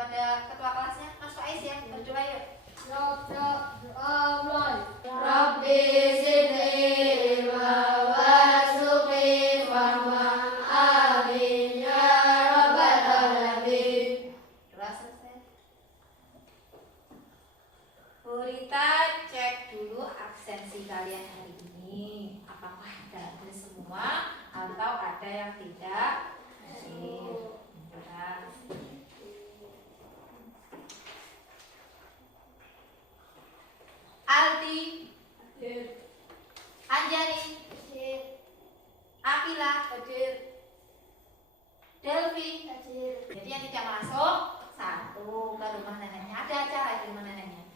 kepada ketua kelasnya, Mas Faiz ya. Berdoa yuk. Rabbi zidni ilma warzuqni fahma amin ya rabbal alamin. Doa selesai. Bu Rita, cek dulu absensi kalian hari ini. Apakah ada semua atau ada yang tidak? Aldi, Anjani, Akila, Delvi. Jadi yang tidak masuk satu ke rumah neneknya. Ada acara di rumah neneknya.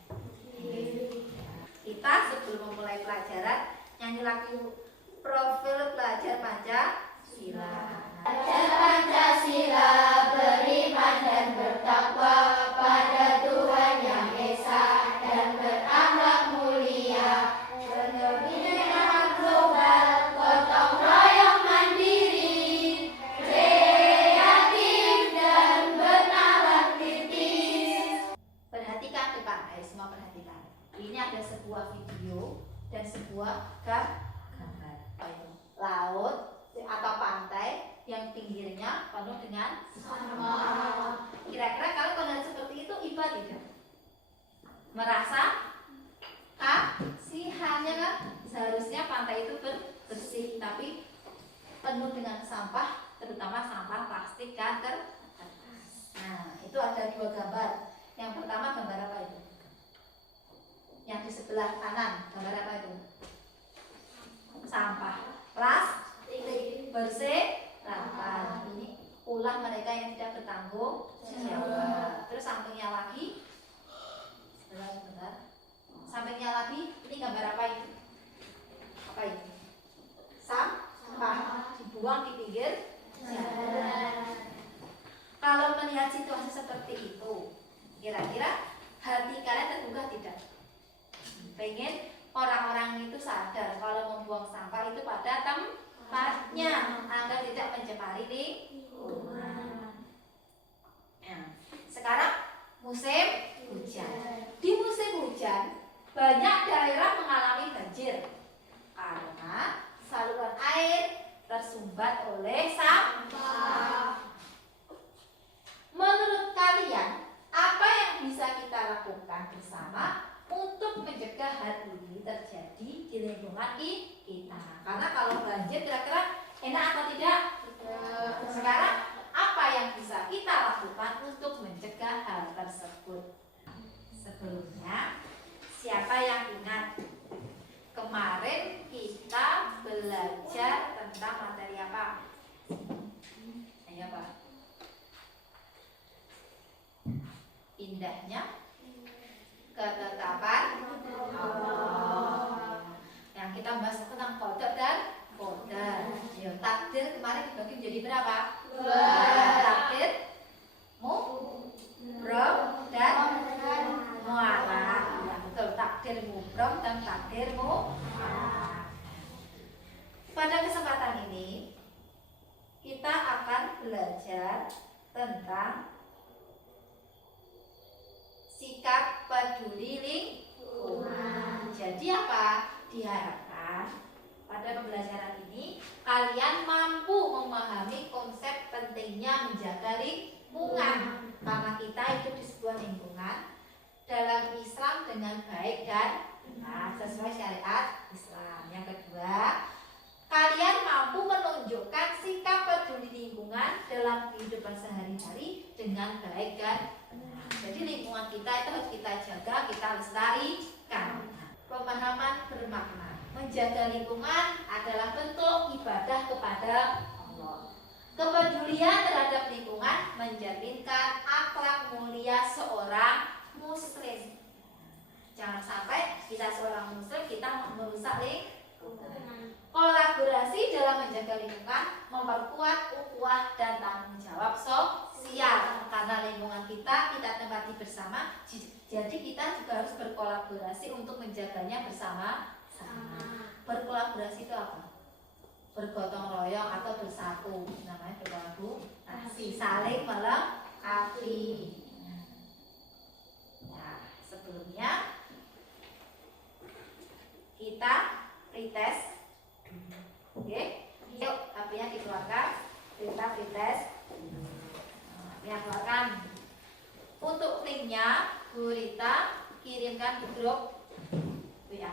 Kita sebelum memulai pelajaran nyanyi lagu profil pelajar Pancasila. Pelajar Pancasila beriman dan bertakwa pada Tuhan Yang Esa dan berakhlak mulia, berkebinekaan global, gotong royong mandiri, kreatif dan bernalar kritis. Perhatikan depan, ayo semua perhatikan. Ini ada sebuah video dan sebuah gambar. Laut atau pantai yang pinggirnya penuh dengan sampah. Kira-kira kalau kalian seperti itu iba tidak? Merasa kasihan ya kan? Seharusnya pantai itu bersih, tapi penuh dengan sampah, terutama sampah plastik dan kertas. Nah, itu ada dua gambar. Yang pertama gambar apa itu? Yang di sebelah kanan gambar apa itu? Sampah plastik berserakan. Ini ulah mereka yang tidak bertanggung jawab. Terus sampingnya lagi, sebentar. Sampingnya lagi, ini gambar apa itu? Apa itu? Sampah dibuang di pinggir jalan. Kalau melihat situasi seperti itu, kira-kira hati kalian tergugah tidak? Pengen orang-orang itu sadar kalau membuang sampah itu pada tempatnya agar tidak mencemari lingkungan. Nah, sekarang musim hujan. Di musim hujan banyak daerah mengalami banjir karena saluran air tersumbat oleh sampah. Menurut kalian, apa yang bisa kita lakukan bersama untuk mencegah hal ini terjadi di lingkungan kita? Karena kalau banjir kira-kira enak atau tidak? Sekarang apa yang bisa kita lakukan untuk mencegah hal tersebut? Sebelumnya, siapa yang ingat kemarin kita belajar tentang materi apa? Ayo Pak. Indahnya ketetapan Allah. Yang kita bahas tentang qada dan qadar. Ya, takdir kemarin dibagi menjadi berapa? Dua. Takdir, mubrom dan mu'allaq. Ya, betul. Takdir mubrom dan takdir mu'allaq. Pada kesempatan ini kita akan belajar tentang sikap peduli lingkungan. Jadi apa? Diharapkan pada pembelajaran ini kalian mampu memahami konsep pentingnya menjaga lingkungan. Karena kita hidup di sebuah lingkungan dalam Islam dengan baik dan benar sesuai syariat Islam. Yang kedua, kalian mampu menunjukkan sikap peduli lingkungan dalam kehidupan sehari-hari dengan baik dan benar. Jadi lingkungan kita itu harus kita jaga, kita lestarikan. Pemahaman bermakna. Menjaga lingkungan adalah bentuk ibadah kepada Allah. Kepedulian terhadap lingkungan mencerminkan akhlak mulia seorang muslim. Jangan sampai kita seorang muslim kita merusak lingkungan. Kolaborasi dalam menjaga lingkungan memperkuat ukhuwah dan tanggung jawab sosial. Karena lingkungan kita tempati bersama, jadi kita juga harus berkolaborasi untuk menjaganya bersama-sama. Berkolaborasi itu apa? Bergotong royong atau bersatu, namanya berkolaborasi, saling melengkapi. linknya Bu Rita kirimkan di grup WA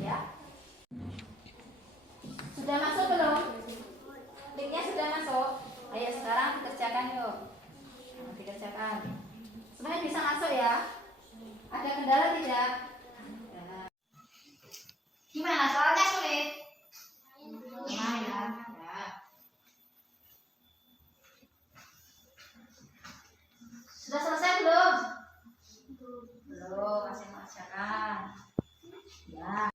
ya. Sudah masuk belum? Linknya sudah masuk. Ayo sekarang dikerjakan yuk. Dikerjakan. Semuanya bisa masuk ya. Ada kendala tidak? Gimana soalnya sulit? Lumayan. Ya. Sudah selesai belum? Belum, masih mengerjakan. Ya.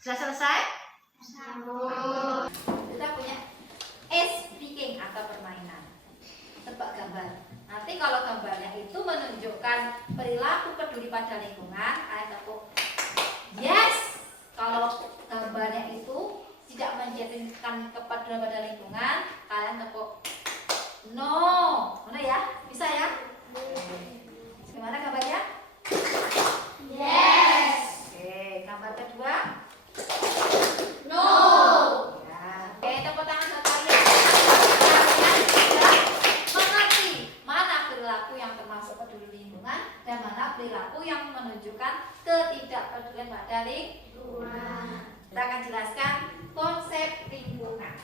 Sudah selesai? Kita punya speaking atau permainan. Tebak gambar. Nanti kalau gambarnya itu menunjukkan perilaku peduli pada lingkungan, kalian tepuk yes. Kalau gambarnya itu tidak menjadikan kepedulian pada lingkungan, kalian tepuk no. Mana ya? Bisa ya? Gimana gambarnya? Yes. Oke, gambar kedua. No. Ya. Oke, tepuk tangan buat kalian. Kalian sudah mengerti mana perilaku yang termasuk peduli lingkungan dan mana perilaku yang menunjukkan ketidakpedulian pada lingkungan. Kita akan jelaskan konsep lingkungan.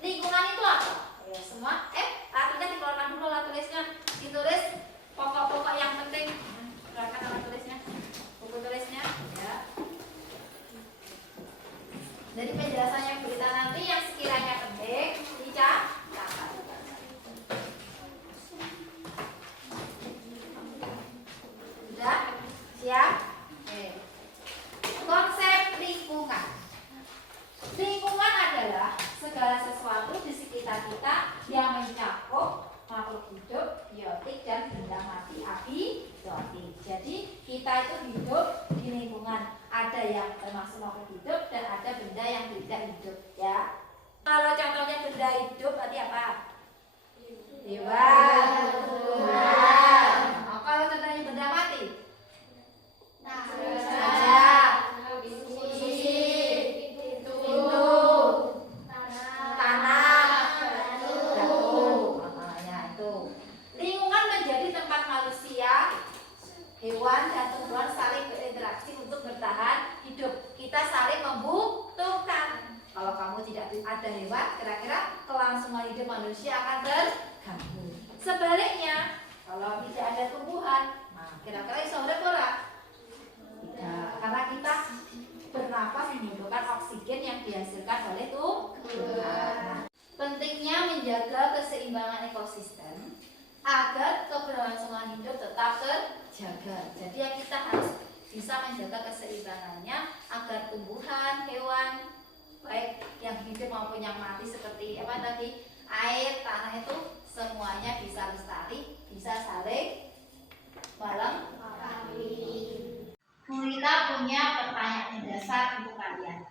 Lingkungan itu apa? Ya, semua artinya dikeluarkan dulu alat tulisnya. Ditulis pokok-pokok yang penting. Keluarkan alat tulisnya. Buku tulisnya ya. Dari penjelasan yang berita nanti yang sekiranya penting dicatat. Sudah? Siap? Oke. Konsep lingkungan. Lingkungan adalah segala sesuatu di sekitar kita yang mencakup makhluk hidup, biotik, dan benda mati abiotik. Jadi kita itu hidup di lingkungan. Ada yang termasuk makhluk hidup dan ada benda yang tidak hidup ya. Kalau contohnya benda hidup berarti apa? Hewan, tumbuhan. Oh, kalau contohnya benda mati? Hewan dan tumbuhan saling berinteraksi untuk bertahan hidup. Kita saling membutuhkan. Kalau kamu tidak ada hewan, kira-kira kelangsungan hidup manusia akan terganggu. Sebaliknya, kalau tidak ada tumbuhan, nah kira-kira bisa urip ora? Tidak, karena kita bernapas membutuhkan oksigen yang dihasilkan oleh tumbuhan. Pentingnya menjaga keseimbangan ekosistem agar keberlangsungan hidup tetap terjaga. Jadi ya kita harus bisa menjaga keseimbangannya agar tumbuhan, hewan, baik yang hidup maupun yang mati seperti apa tadi, air, tanah itu semuanya bisa lestari, bisa saling melengkapi. Bu Rita punya pertanyaan dasar untuk kalian.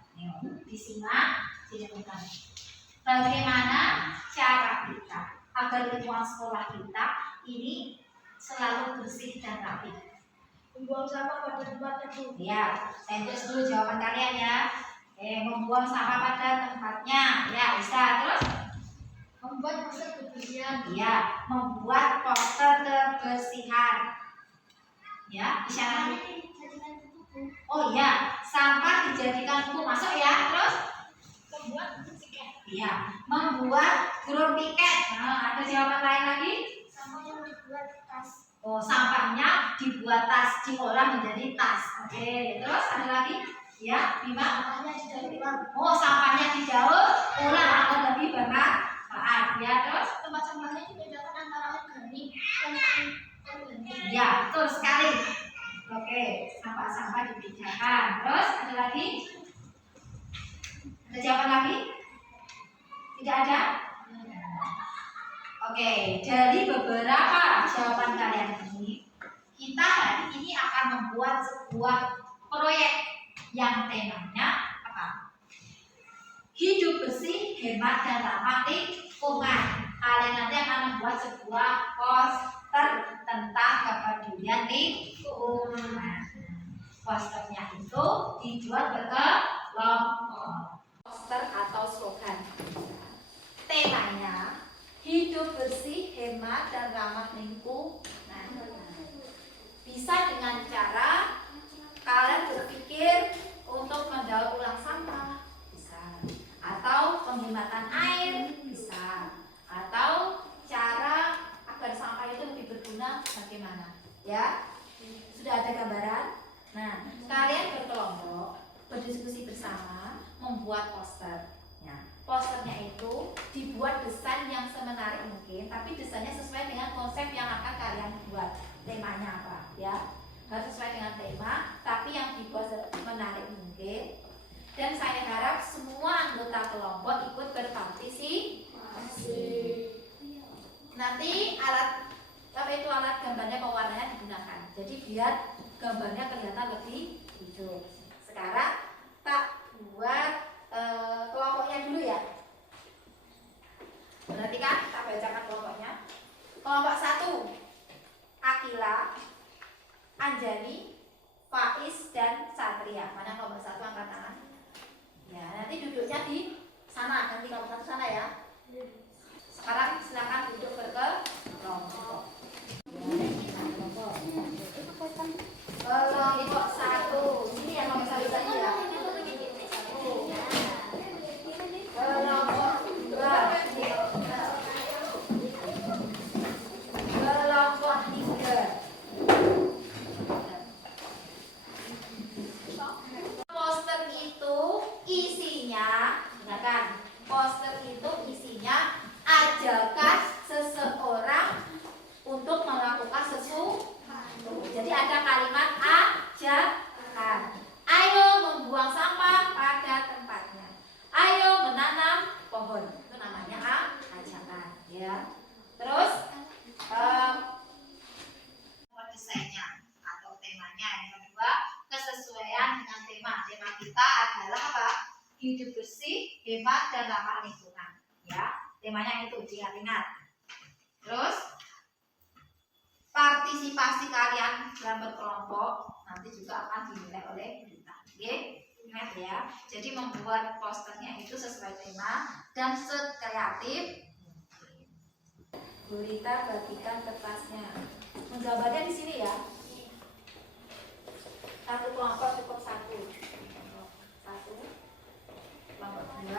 Disimak, didengarkan. Bagaimana cara kita agar lingkungan sekolah kita ini selalu bersih dan rapi? Membuang sampah pada tempatnya, Bu. Ya, saya tulis dulu jawaban kalian ya. Membuang sampah pada tempatnya. Ya, bisa. Terus? Membuat poster kebersihan. Ya, membuat poster kebersihan. Ya, bisa nanti. Oh iya, sampah dijadikan buku masuk ya. Terus? Membuat tiket. Iya, membuat grup piket. Nah, ada jawaban lain lagi? Sampahnya dibuat tas. Oh, sampahnya dibuat tas, diolah menjadi tas. Oke, terus ada lagi? Ya, Bima? Sampahnya didaur ulang. Oh, sampahnya didaur ulang agar lebih bermanfaat. Ya, terus? Tempat sampahnya dibedakan antara organik dan anorganik. Ya, betul sekali. Oke, sampah-sampah dibedakan. Terus ada lagi? Ada jawaban lagi? Tidak ada? Oke, dari beberapa jawaban kalian ini, kita hari ini akan membuat sebuah proyek yang temanya apa? Hidup bersih, hemat, dan ramah lingkungan. Kalian nanti akan membuat sebuah poster tentang kepedulian lingkungan. Posternya itu dijual berkelompok. Poster atau slogan. Temanya hidup bersih. bersih, hemat, dan ramah lingkungan. Bisa dengan cara kalian berpikir untuk mendaur ulang sampah, bisa. Atau penghematan air, bisa. Atau cara agar sampah itu lebih berguna bagaimana? Ya, sudah ada gambaran? Nah, kalian berkelompok, berdiskusi bersama, membuat poster. Ya, posternya itu dibuat desain yang semenarik mungkin, tapi desainnya sesuai dengan konsep yang akan kalian buat. Temanya apa? Ya, harus sesuai dengan tema, tapi yang dibuat menarik mungkin. Dan saya harap semua anggota kelompok ikut berpartisipasi. Nanti alat gambarnya pewarnanya digunakan. Jadi biar gambarnya kelihatan lebih hijau. Sekarang tak buat kelompoknya dulu ya. Perhatikan, kita bacakan kelompoknya. Kelompok 1, Akila, Anjani, Faiz, dan Satria. Mana kelompok 1 angkat tangan? Ya, nanti duduknya di sana, nanti kelompok 1 sana ya. Sekarang silakan duduk berkelompok. Kelompok 1, sini ya kelompok 1 tadi ya. Kelompok 2, kelompok 3. Poster itu isinya, dengarkan. Poster itu isinya ajakan seseorang untuk melakukan sesuatu. Jadi ada kalimat ajakan. Ayo membuang sampah pada tempatnya. Ayo menanam pohon. Itu namanya ajakan, ya. Terus desainnya atau temanya. Yang kedua, kesesuaian dengan tema. Tema kita adalah apa? Hidup bersih, hemat, dan ramah lingkungan. Ya, temanya itu diingat-ingat. Terus partisipasi kalian dalam berkelompok nanti juga akan dinilai oleh kita. Oke, ingat ya. Jadi membuat posternya itu sesuai tema dan sekreatif mungkin. Gurita bagikan kertasnya. Menggambarnya di sini ya. Satu kelompok cukup 1. Kelompok 2.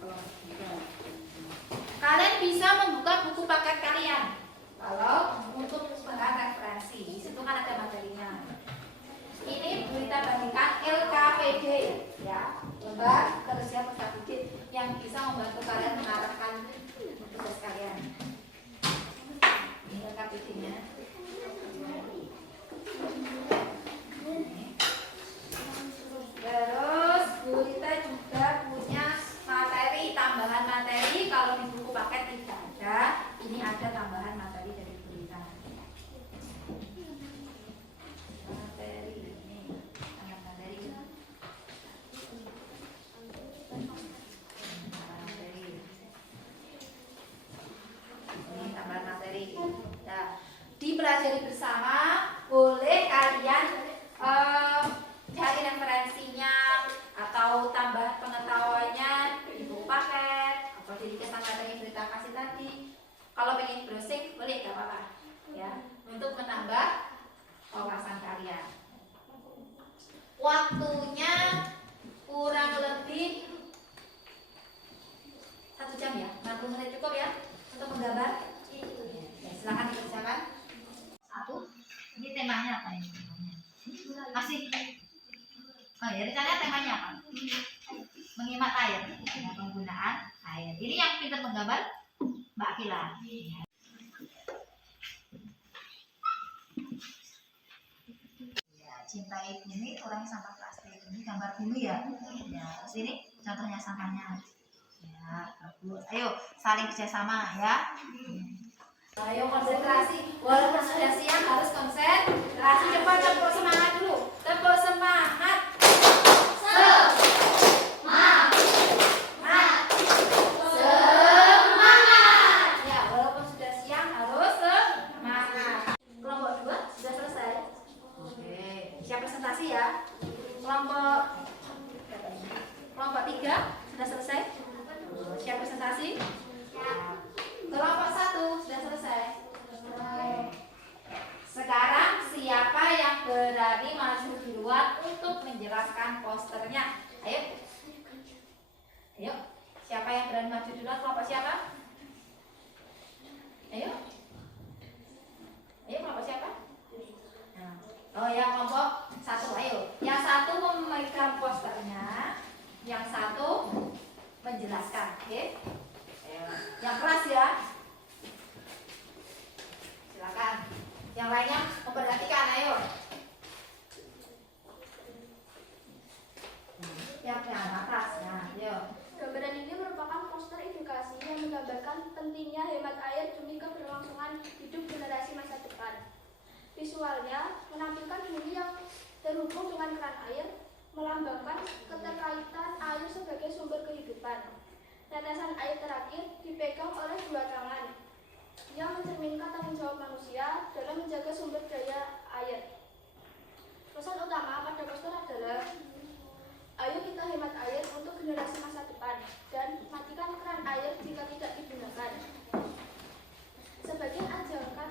Kelompok 3. Kalian bisa membuka buku paket kalian. Kalau untuk bahan referensi, di situ kan ada materinya. Ini berita bagikan LKPD, ya, lembar kerja Persatudik yang bisa membantu kalian mengarahkan tugas kalian. Ini LKPD-nya. Terus Gurita juga punya materi, tambahan materi. Kalau di buku paket tidak ada, ini ada tambahan materi dari Gurita. Materi ini, tambahan materi. Ini tambahan materi. Nah, dipelajari bersama. Boleh kalian cari referensinya atau tambah pengetahuannya di buku paket atau di kesan materi yang Gurita kasih tadi. Kalau pengen browsing boleh, gak apa-apa ya, untuk menambah wawasan kalian. Waktunya kurang lebih 1 jam ya, 60 menit cukup ya untuk menggambar. Ya, silakan dikerjakan. 1. Ini temanya apa ini? Masih. Oh ya, rencananya temanya apa? Menghemat air, ya, penggunaan air. Ini yang pintar menggambar Mbak Akila. Ya, cintai bumi, kurangi sampah plastik. Ini gambar dulu ya. Ya, sini contohnya sampahnya. Ya, bagus. Ayo saling kerjasama ya. Ayo konsentrasi. Walaupun sudah siang harus konsentrasi. Cepat tepuk semangat dulu. Tepuk semangat. Presentasi ya. Kelompok 3 sudah selesai. Siap presentasi? Ya. maju duluan kelompok siapa? Ayo. Ayo kelompok siapa? Nah. Oh ya kelompok satu, ayo. Yang satu memegang posternya, yang satu menjelaskan, oke? Ayo. Yang keras ya. Silakan. Yang lainnya memperhatikan, ayo. Yang atas, nah, ayo. Gambaran ini merupakan poster edukasi yang menggambarkan pentingnya hemat air demi keberlangsungan hidup generasi masa depan. Visualnya menampilkan bumi yang terhubung dengan keran air, melambangkan keterkaitan air sebagai sumber kehidupan. Tetesan air terakhir dipegang oleh dua tangan, yang mencerminkan tanggung jawab manusia dalam menjaga sumber daya air. Pesan utama pada poster adalah ayo kita hemat air untuk generasi masa depan dan matikan keran air jika tidak digunakan. Sebagian ajakan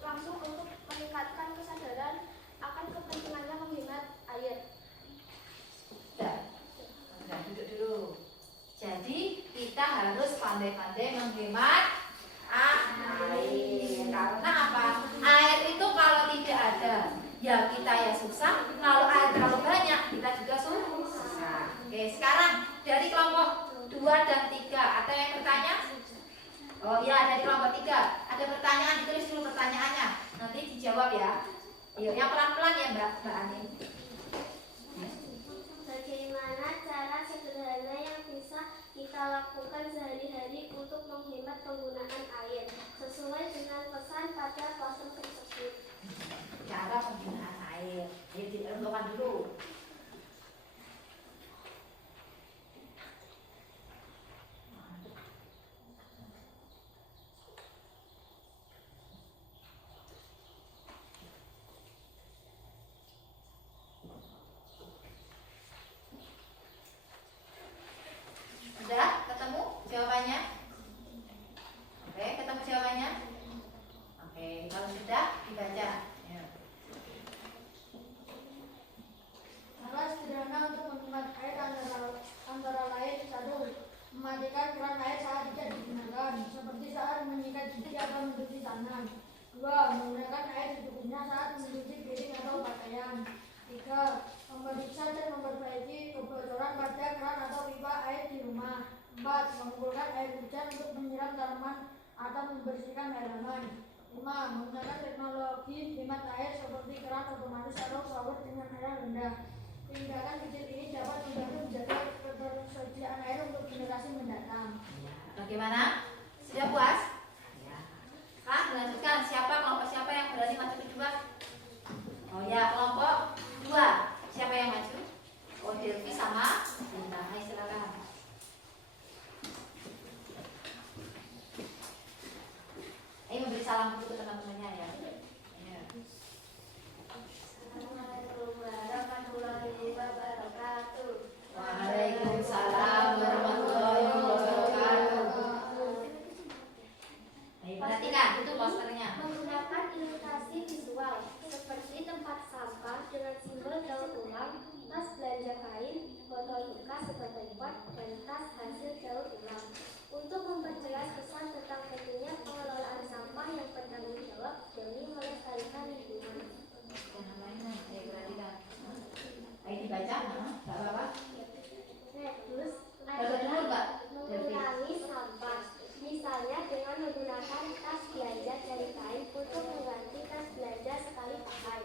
langsung untuk meningkatkan kesadaran akan kepentingannya menghemat air. Udah duduk dulu. Jadi kita harus pandai-pandai menghemat air. Karena apa? Air itu kalau tidak ada, ya kita ya susah. Kalau air terlalu banyak, kita juga susah. Oke, sekarang dari kelompok 2 dan 3 ada yang bertanya? Oh iya, dari kelompok 3 ada pertanyaan, ditulis dulu pertanyaannya. Nanti dijawab ya. Ayo, yang pelan-pelan ya Mbak Ani. Bagaimana cara sederhana yang bisa kita lakukan sehari-hari untuk menghemat penggunaan air sesuai dengan pesan pada poster tersebut? Cara penggunaan air. Ayo direnungkan dulu. Sudah ketemu jawabannya? Oke, ketemu jawabannya? Oke, kalau sudah dibaca. Ya. Cara sederhana untuk menghemat air antara lain: 1. Mematikan keran air saat tidak digunakan, seperti saat menyikat gigi atau mencuci tangan. 2. Menggunakan air secukupnya saat mencuci piring atau pakaian. 3. Memeriksa dan memperbaiki kebocoran pada keran atau pipa air di rumah. 4. Mengumpulkan air hujan untuk menyiram tanaman atau membersihkan halaman. 5. Menggunakan teknologi hemat air seperti keran otomatis atau shower dengan air rendah. Tindakan kecil ini dapat membantu menjaga ketersediaan air untuk generasi mendatang. Bagaimana? Sudah puas? Nah, melanjutkan. Kelompok siapa yang berani maju kedua? Oh ya, kelompok 2. Siapa yang maju? Oh, Delvi sama Bintang. Ayo silakan. Ayo memberi salam dulu ke teman-temannya ya. Assalamualaikum warahmatullahi wabarakatuh. Waalaikumsalam warahmatullahi wabarakatuh. Ayo perhatikan itu posternya. Menggunakan ilustrasi visual seperti tempat sampah dengan simbol daur ulang, tas belanja kain, botol bekas sebagai pot, dan tas hasil daur ulang untuk memperjelas pesan tentang pentingnya pengelolaan sampah yang bertanggung jawab demi melestarikan lingkungan. Ayo perhatikan. Ayo dibaca, nggak apa-apa. Reduce Dulu Mbak. mengurangi sampah, misalnya dengan menggunakan tas belanja dari kain untuk mengganti tas belanja sekali pakai.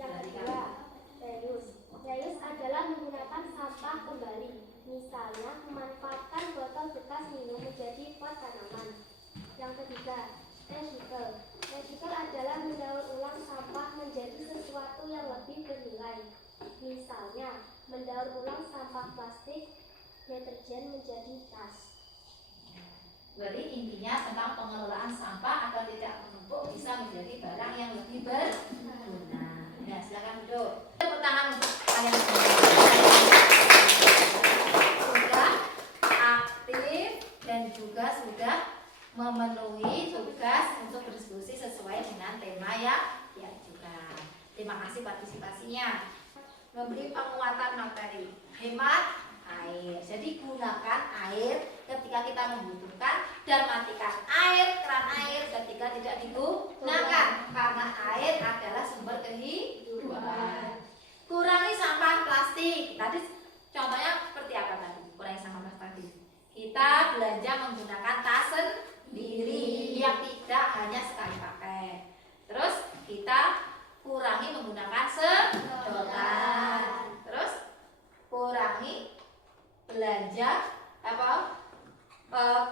Yang kedua, reuse. Reuse adalah menggunakan sampah kembali, misalnya memanfaatkan botol bekas minum menjadi pot tanaman. Yang ketiga, recycle. Recycle adalah mendaur ulang sampah menjadi sesuatu yang lebih bernilai, misalnya mendaur ulang sampah plastik deterjen menjadi tas. Berarti intinya tentang pengelolaan sampah agar tidak menumpuk bisa menjadi barang yang lebih berguna. Ya, silakan duduk. Tepuk tangan untuk kalian semua. Sudah aktif dan juga sudah memenuhi tugas untuk berdiskusi sesuai dengan tema yang diajukan. Terima kasih partisipasinya. Memberi penguatan materi, hemat air. Jadi gunakan air ketika kita membutuhkan dan matikan keran air ketika tidak digunakan, karena air adalah sumber kehidupan. Kurangi sampah plastik. Tadi contohnya seperti apa tadi? Kurangi sampah plastik. Kita belanja menggunakan tas sendiri yang tidak hanya sekali pakai. Terus kita kurangi menggunakan sedotan. Terus kurangi belanja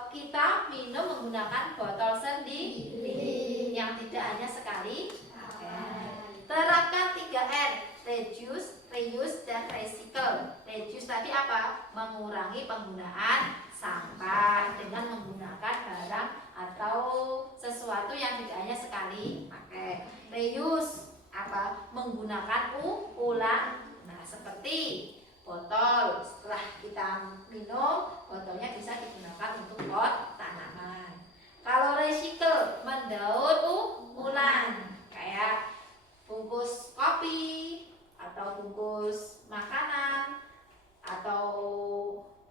kita minum menggunakan botol sendiri yang tidak hanya sekali pakai. Terapkan 3R, reduce, reuse, dan recycle. Reduce tadi apa? Mengurangi penggunaan sampah dengan menggunakan barang atau sesuatu yang tidak hanya sekali pakai. Reuse apa? Menggunakan ulang. Nah, seperti botol, setelah kita minum, botolnya bisa digunakan untuk pot tanaman. Kalau recycle, mendaur ulang, kayak bungkus kopi atau bungkus makanan atau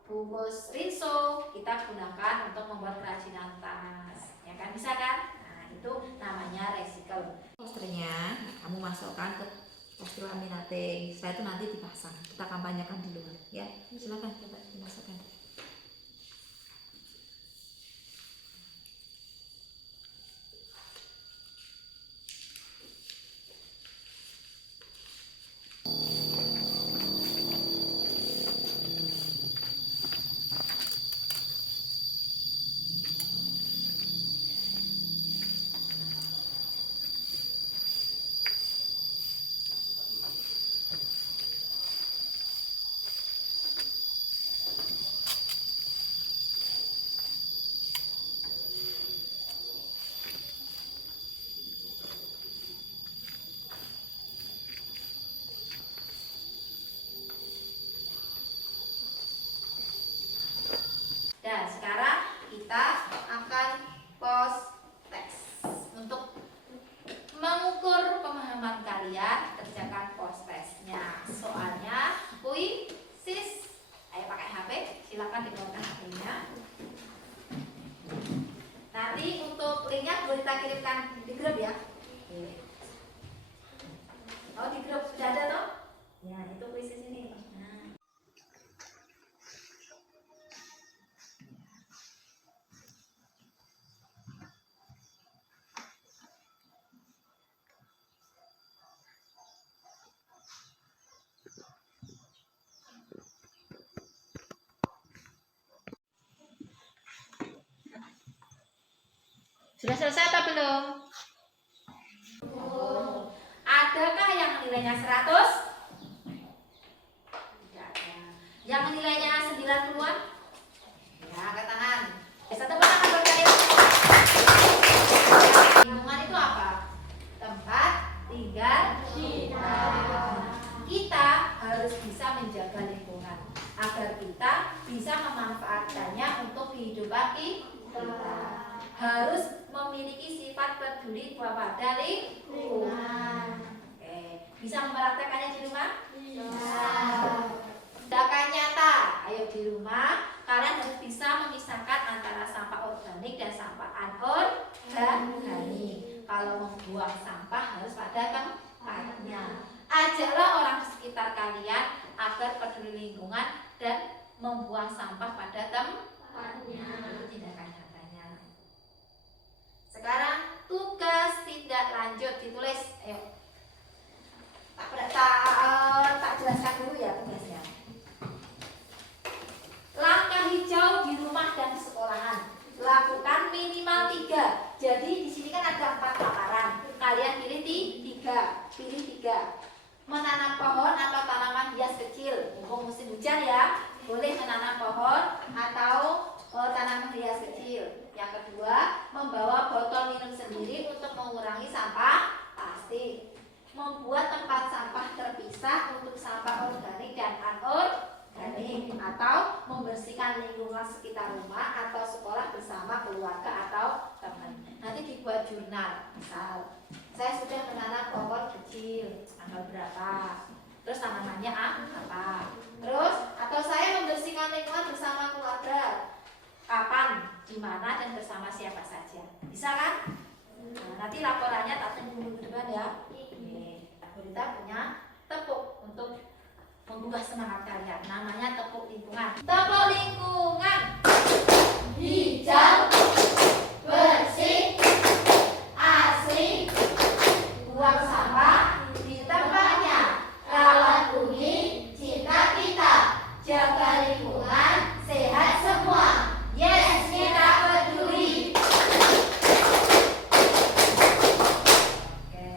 bungkus rinso, kita gunakan untuk membuat kerajinan tas, ya kan, bisa kan? Nah, itu namanya recycle. Posternya kamu masukkan ke poster laminating, setelah itu nanti dipasang, kita kampanyekan di luar, ya. Silakan coba dimasukkan. Dan sekarang kita akan post test. Untuk mengukur pemahaman kalian, kerjakan post testnya. Soalnya puisis. Ayo pakai HP, silakan dikeluarkan HP-nya. Nanti untuk linknya boleh kita kirimkan di grup ya. Oh, di grup sudah ada toh? Ya, itu puisis ini. Nah. Sudah selesai atau belum? Adakah yang nilainya 100? Tidak ada. Yang nilainya 90-an? Ya, angkat tangan. Satu tangan buat kalian. Lingkungan itu apa? Tempat tinggal kita. Kita harus bisa menjaga lingkungan agar kita bisa memanfaatkannya untuk kehidupan kita. Harus memiliki sifat peduli pada lingkungan. Oke, bisa mempraktekannya di rumah? Bisa. Tindakan nyata. Ayo di rumah kalian harus bisa memisahkan antara sampah organik dan sampah anorganik. Kalau membuang sampah harus pada tempatnya. Ajaklah orang di sekitar kalian agar peduli lingkungan dan membuang sampah pada tempatnya. Itu tindakan nyatanya. Sekarang tugas tindak lanjut ditulis. Ayo. Tak jelaskan dulu ya tugasnya. Langkah hijau di rumah dan di sekolahan. Lakukan minimal 3. Jadi di sini kan ada 4 paparan. Kalian pilih 3. Pilih 3. Menanam pohon atau tanaman hias kecil. Musim hujan ya. Boleh menanam pohon atau tanaman hias kecil. Yang kedua, membawa botol minum sendiri untuk mengurangi sampah plastik. Membuat tempat sampah terpisah untuk sampah organik dan anorganik, atau membersihkan lingkungan sekitar rumah atau sekolah bersama keluarga atau teman. Nanti dibuat jurnal. Misal, saya sudah menanam pohon kecil, tanggal berapa. terus tanamannya apa. Terus atau saya membersihkan lingkungan bersama keluarga, kapan, di mana, dan bersama siapa saja. Bisa kan? Nah, nanti laporannya tak tunggu minggu depan ya. Kita punya tepuk untuk membuka semangat kalian. Namanya tepuk lingkungan. Tepuk lingkungan. Hijau, bersih, asri, buang sampah di tempatnya, rawat bumi, cinta kita, jaga lingkungan, sehat semua. Yes, kita peduli. Oke.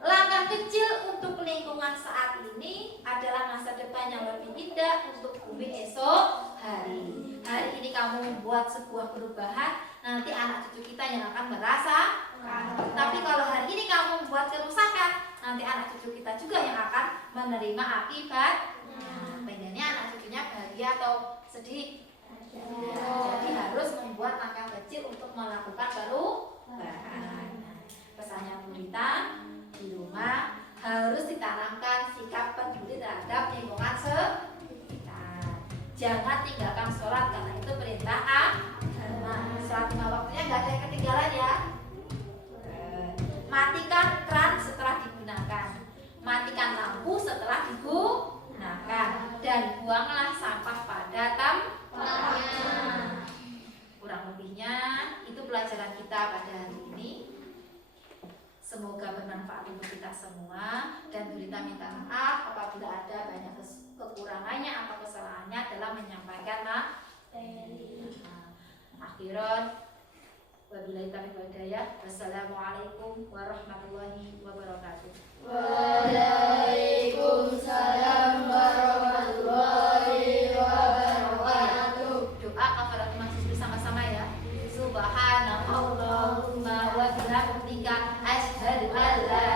Langkah kecil untuk lingkungan saat ini adalah masa depan yang lebih indah untuk bumi esok hari. Hari ini kamu membuat sebuah perubahan, nanti anak cucu kita yang akan merasa. Tapi kalau hari ini kamu membuat kerusakan, nanti anak cucu kita juga yang akan menerima akibatnya. Pengennya anak cucunya bahagia atau sedih? Jadi harus membuat langkah kecil untuk melakukan perubahan. Pesannya Bu Rita, di rumah harus ditanamkan sikap peduli terhadap lingkungan sekitar. Jangan tinggalkan sholat karena itu perintah agama. Sholat 5 waktunya nggak ada yang ketinggalan ya. Matikan keran setelah digunakan, matikan lampu setelah digunakan, dan buanglah sampah pada tempatnya. Kurang lebihnya itu pelajaran kita pada hari ini. Semoga bermanfaat untuk kita semua, dan Burita minta maaf apabila ada banyak kekurangannya atau kesalahannya dalam menyampaikan materi. Akhiran, wabillahi taufiq wal hidayah. Wassalamualaikum warahmatullahi wabarakatuh. Waalaikumsalam warahmatullahi wabarakatuh. Doa kafaratul majlis bersama-sama ya. Subhanallahumma wa bihamdika asyhadu an la